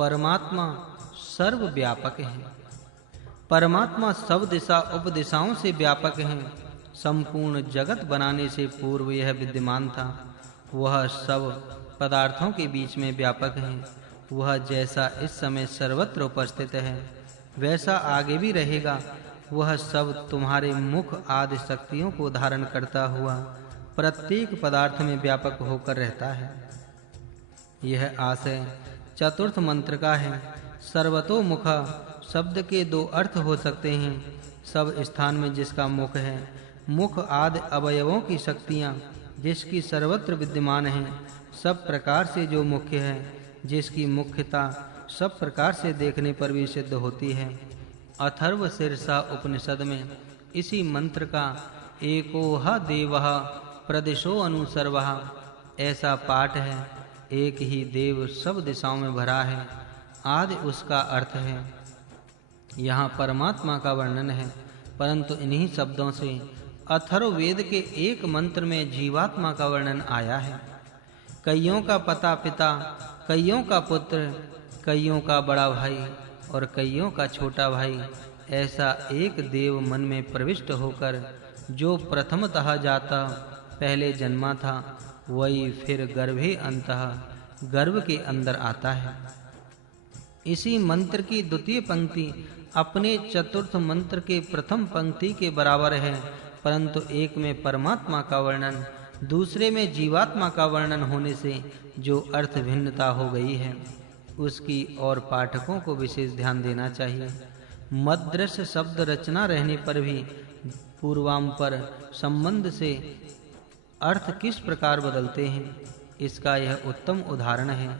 परमात्मा सर्वव्यापक है। परमात्मा सब दिशा उपदिशाओं से व्यापक है। संपूर्ण जगत बनाने से पूर्व यह विद्यमान था। वह सब पदार्थों के बीच में व्यापक है। वह जैसा इस समय सर्वत्र उपस्थित है, वैसा आगे भी रहेगा। वह सब तुम्हारे मुख आदि शक्तियों को धारण करता हुआ प्रत्येक पदार्थ में व्यापक होकर रहता है। यह आशय चतुर्थ मंत्र का है। सर्वतोमुख शब्द के दो अर्थ हो सकते हैं। सब स्थान में जिसका मुख है, मुख आदि अवयवों की शक्तियां जिसकी सर्वत्र विद्यमान हैं, सब प्रकार से जो मुख्य है, जिसकी मुख्यता सब प्रकार से देखने पर भी सिद्ध होती है। अथर्वशीर्षा उपनिषद में इसी मंत्र का एकोह देवः प्रदिशो अनुसर्वः ऐसा पाठ है। एक ही देव सब दिशाओं में भरा है आदि उसका अर्थ है। यहाँ परमात्मा का वर्णन है, परंतु इन्हीं शब्दों से अथर्ववेद के एक मंत्र में जीवात्मा का वर्णन आया है। कईयों का पिता, कईयों का पुत्र, कईयों का बड़ा भाई और कईयों का छोटा भाई, ऐसा एक देव मन में प्रविष्ट होकर जो प्रथमतः जाता पहले जन्मा था, वही फिर गर्भे अंतः गर्भ के अंदर आता है। इसी मंत्र की द्वितीय पंक्ति अपने चतुर्थ मंत्र के प्रथम पंक्ति के बराबर है, परंतु एक में परमात्मा का वर्णन, दूसरे में जीवात्मा का वर्णन होने से जो अर्थ भिन्नता हो गई है, उसकी और पाठकों को विशेष ध्यान देना चाहिए। मद्रस शब्द रचना रहने पर भी पूर्वांपर संबंध से अर्थ किस प्रकार बदलते हैं, इसका यह उत्तम उदाहरण है।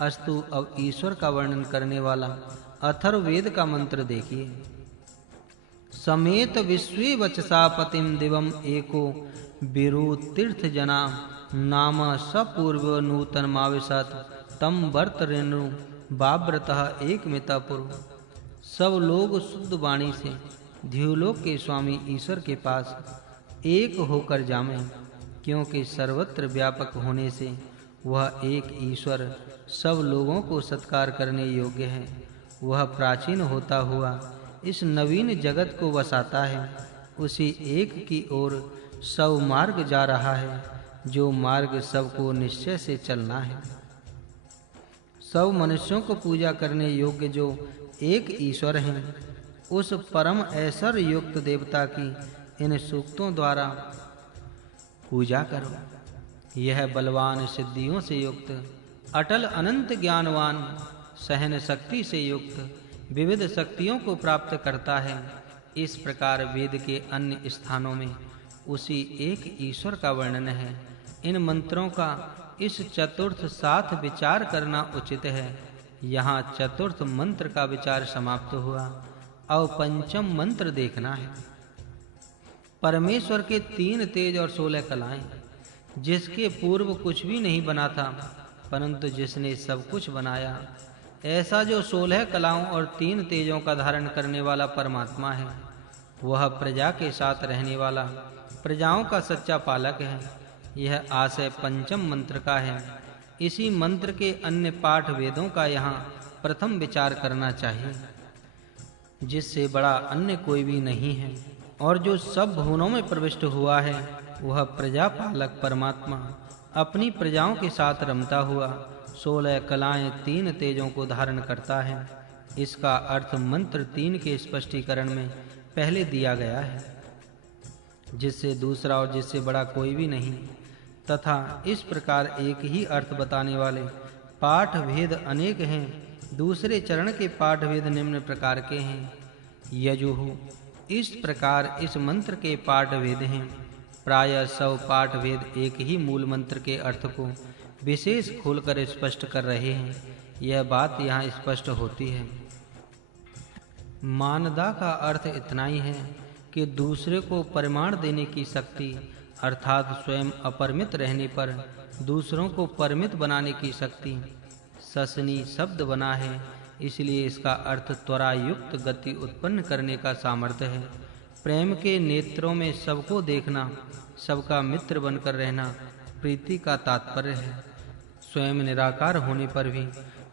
अस्तु, अब ईश्वर का वर्णन करने वाला अथर्ववेद का मंत्र देखिए। समेत विश्वे वचसा पतिम दिवम एको बिरु तीर्थ जना नाम सपूर्व नूतन माविशत तम वर्त रेणु बाव्रतः एक मितापुर। सब लोग शुद्ध वाणी से ध्युलोक के स्वामी ईश्वर के पास एक होकर जामें, क्योंकि सर्वत्र व्यापक होने से वह एक ईश्वर सब लोगों को सत्कार करने योग्य है। वह प्राचीन होता हुआ इस नवीन जगत को बसाता है। उसी एक की ओर सब मार्ग जा रहा है, जो मार्ग सबको निश्चय से चलना है। सब मनुष्यों को पूजा करने योग्य जो एक ईश्वर हैं, उस परम ऐश्वर्य युक्त देवता की इन सूक्तों द्वारा पूजा करो। यह बलवान सिद्धियों से युक्त, अटल अनंत ज्ञानवान, सहन शक्ति से युक्त, विविध शक्तियों को प्राप्त करता है। इस प्रकार वेद के अन्य स्थानों में उसी एक ईश्वर का वर्णन है। इन मंत्रों का इस चतुर्थ साथ विचार करना उचित है। यहाँ चतुर्थ मंत्र का विचार समाप्त हुआ। अब पंचम मंत्र देखना है। परमेश्वर के 3 तेज और 16 कलाएं, जिसके पूर्व कुछ भी नहीं बना था, परंतु जिसने सब कुछ बनाया, ऐसा जो 16 कलाओं और 3 तेजों का धारण करने वाला परमात्मा है, वह प्रजा के साथ रहने वाला, प्रजाओं का सच्चा पालक है। यह आशय पंचम मंत्र का है। इसी मंत्र के अन्य पाठ वेदों का यहाँ प्रथम विचार करना चाहिए, जिससे बड़ा अन्य कोई भी नहीं है और जो सब भुवनों में प्रविष्ट हुआ है। वह प्रजा पालक परमात्मा अपनी प्रजाओं के साथ रमता हुआ 16 कलाएं 3 तेजों को धारण करता है। इसका अर्थ मंत्र 3 के स्पष्टीकरण में पहले दिया गया है, जिससे दूसरा और जिससे बड़ा कोई भी नहीं, तथा इस प्रकार एक ही अर्थ बताने वाले पाठ भेद अनेक हैं। दूसरे चरण के पाठ भेद निम्न प्रकार के हैं। यजुः, इस प्रकार इस मंत्र के पाठ भेद हैं। प्रायः सब पाठ भेद एक ही मूल मंत्र के अर्थ को विशेष खोलकर स्पष्ट कर रहे हैं। यह बात यहाँ स्पष्ट होती है। मानदा का अर्थ इतना ही है कि दूसरे को परिमाण देने की शक्ति, अर्थात स्वयं अपरिमित रहने पर दूसरों को परिमित बनाने की शक्ति। ससनी शब्द बना है, इसलिए इसका अर्थ त्वरा युक्त गति उत्पन्न करने का सामर्थ्य है। प्रेम के नेत्रों में सबको देखना, सबका मित्र बनकर रहना प्रीति का तात्पर्य है। स्वयं निराकार होने पर भी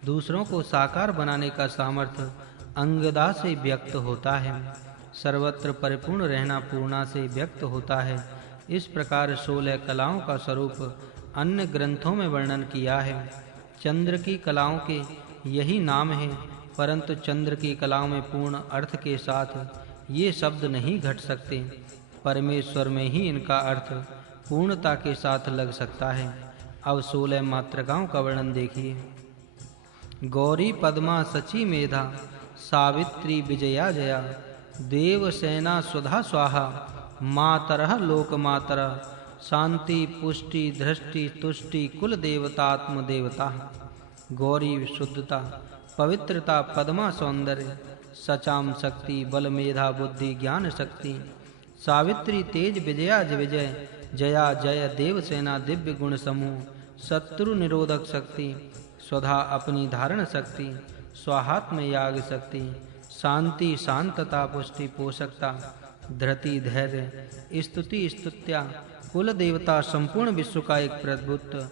दूसरों को साकार बनाने का सामर्थ्य अंगदा से व्यक्त होता है। सर्वत्र परिपूर्ण रहना पूर्णा से व्यक्त होता है। इस प्रकार 16 कलाओं का स्वरूप अन्य ग्रंथों में वर्णन किया है। चंद्र की कलाओं के यही नाम है, परंतु चंद्र की कलाओं में पूर्ण अर्थ के साथ ये शब्द नहीं घट सकते। परमेश्वर में ही इनका अर्थ पूर्णता के साथ लग सकता है। अब 16 मातृकाओं का वर्णन देखिए। गौरी पद्मा सची मेधा, सावित्री विजया जया, देवसेना सुधा स्वाहा, मातरः लोकमातरः, शांति पुष्टि दृष्टि तुष्टि कुल देवतात्म देवता। गौरी शुद्धता, पवित्रता, पद्मा सौंदर्य, सचाम शक्ति, बल मेधा बुद्धि ज्ञान शक्ति, सावित्री तेज विजया विजय, जया जय, देवसेना दिव्य गुण समूह, शत्रु निरोधक शक्ति, स्वधा अपनी धारण शक्ति, स्वाहात्म याग शक्ति, शांति शांतता, पुष्टि पोषकता, धृति धैर्य, स्तुति स्तुत्या, कुल देवता, संपूर्ण विश्व का एक प्रभुत्व,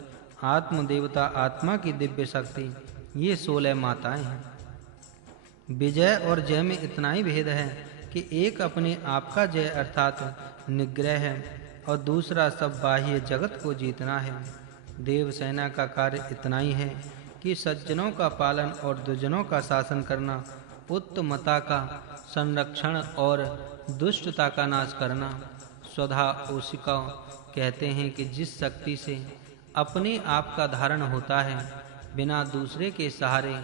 आत्म देवता, आत्मा की दिव्य शक्ति, ये 16 माताएं हैं। विजय और जय में इतना ही भेद है कि एक अपने आप का जय अर्थात निग्रह है और दूसरा सब बाह्य जगत को जीतना है। देवसेना का कार्य इतना ही है कि सज्जनों का पालन और दुर्जनों का शासन करना, उत्तमता का संरक्षण और दुष्टता का नाश करना। स्वधा उसिका कहते हैं कि जिस शक्ति से अपने आप का धारण होता है, बिना दूसरे के सहारे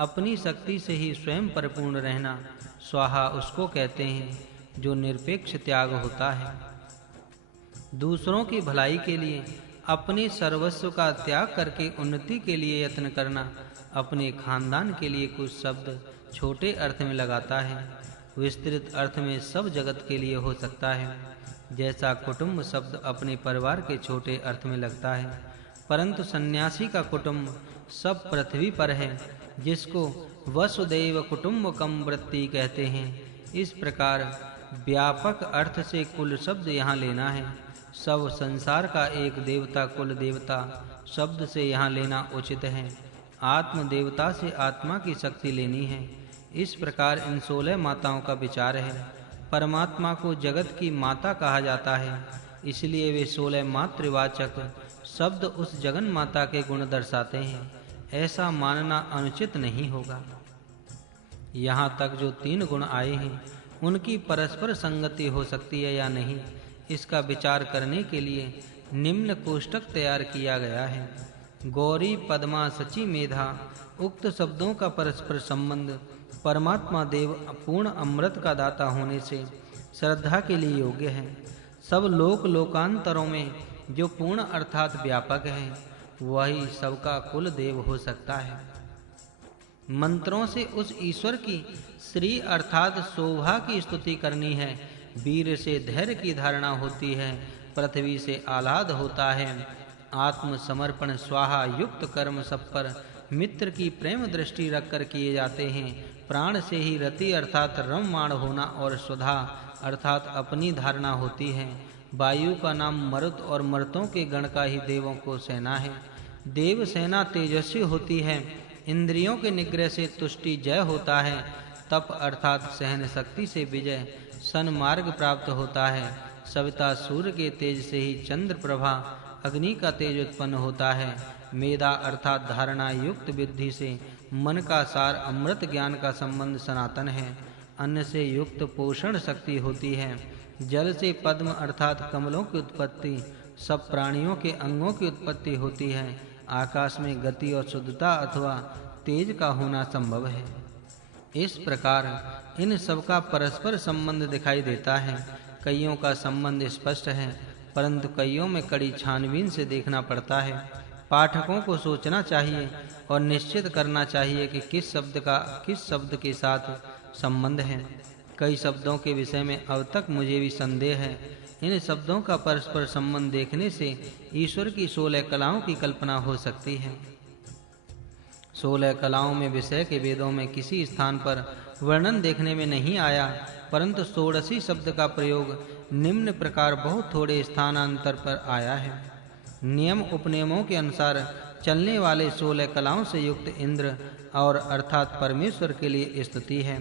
अपनी शक्ति से ही स्वयं परिपूर्ण रहना, स्वाहा उसको कहते हैं जो निरपेक्ष त्याग होता है। दूसरों की भलाई के लिए अपने सर्वस्व का त्याग करके उन्नति के लिए यत्न करना, अपने खानदान के लिए कुछ शब्द छोटे अर्थ में लगाता है, विस्तृत अर्थ में सब जगत के लिए हो सकता है। जैसा कुटुंब शब्द अपने परिवार के छोटे अर्थ में लगता है, परंतु सन्यासी का कुटुंब सब पृथ्वी पर है, जिसको वसुदैव कुटुंबकम वृत्ति कहते हैं। इस प्रकार व्यापक अर्थ से कुल शब्द यहाँ लेना है। सब संसार का एक देवता कुल देवता शब्द से यहाँ लेना उचित है। आत्म देवता से आत्मा की शक्ति लेनी है। इस प्रकार इन 16 माताओं का विचार है। परमात्मा को जगत की माता कहा जाता है, इसलिए वे 16 मातृवाचक शब्द उस जगन माता के गुण दर्शाते हैं। ऐसा मानना अनुचित नहीं होगा। यहाँ तक जो 3 गुण आए हैं, उनकी परस्पर संगति हो सकती है या नहीं, इसका विचार करने के लिए निम्न कोष्टक तैयार किया गया है। गौरी पद्मा सची मेधा उक्त शब्दों का परस्पर संबंध परमात्मा देव पूर्ण अमृत का दाता होने से श्रद्धा के लिए योग्य है। सब लोकांतरों में जो पूर्ण अर्थात व्यापक है, वही सबका कुल देव हो सकता है। मंत्रों से उस ईश्वर की श्री अर्थात शोभा की स्तुति करनी है। वीर से धैर्य की धारणा होती है, पृथ्वी से आह्लाद होता है। आत्म समर्पण स्वाहा युक्त कर्म सब पर मित्र की प्रेम दृष्टि रखकर किए जाते हैं। प्राण से ही रति अर्थात रममाण होना और स्वधा अर्थात अपनी धारणा होती है। वायु का नाम मरुत और मर्तों के गण का ही देवों को सेना है। देव सेना तेजस्वी होती है। इंद्रियों के निग्रह से तुष्टि जय होता है। तप अर्थात सहन शक्ति से विजय सन्मार्ग प्राप्त होता है। सविता सूर्य के तेज से ही चंद्र प्रभा अग्नि का तेज उत्पन्न होता है। मेधा अर्थात धारणा युक्त बुद्धि से मन का सार अमृत ज्ञान का संबंध सनातन है। अन्न से युक्त पोषण शक्ति होती है। जल से पद्म अर्थात कमलों की उत्पत्ति, सब प्राणियों के अंगों की उत्पत्ति होती है। आकाश में गति और शुद्धता अथवा तेज का होना संभव है। इस प्रकार इन सब का परस्पर संबंध दिखाई देता है। कईयों का संबंध स्पष्ट है, परंतु कईयों में कड़ी छानबीन से देखना पड़ता है। पाठकों को सोचना चाहिए और निश्चित करना चाहिए कि किस शब्द के साथ संबंध है। कई शब्दों के विषय में अब तक मुझे भी संदेह है। इन शब्दों का परस्पर संबंध देखने से ईश्वर की 16 कलाओं की कल्पना हो सकती है। 16 कलाओं में विषय के वेदों में किसी स्थान पर वर्णन देखने में नहीं आया, परंतु 16 शब्द का प्रयोग निम्न प्रकार बहुत थोड़े स्थानांतर पर आया है। नियम उपनियमों के अनुसार चलने वाले 16 कलाओं से युक्त इंद्र और अर्थात परमेश्वर के लिए स्तुति है।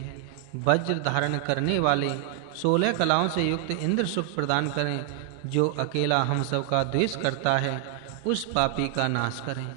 वज्र धारण करने वाले 16 कलाओं से युक्त इंद्र सुख प्रदान करें। जो अकेला हम सब का द्वेष करता है उस पापी का नाश करें।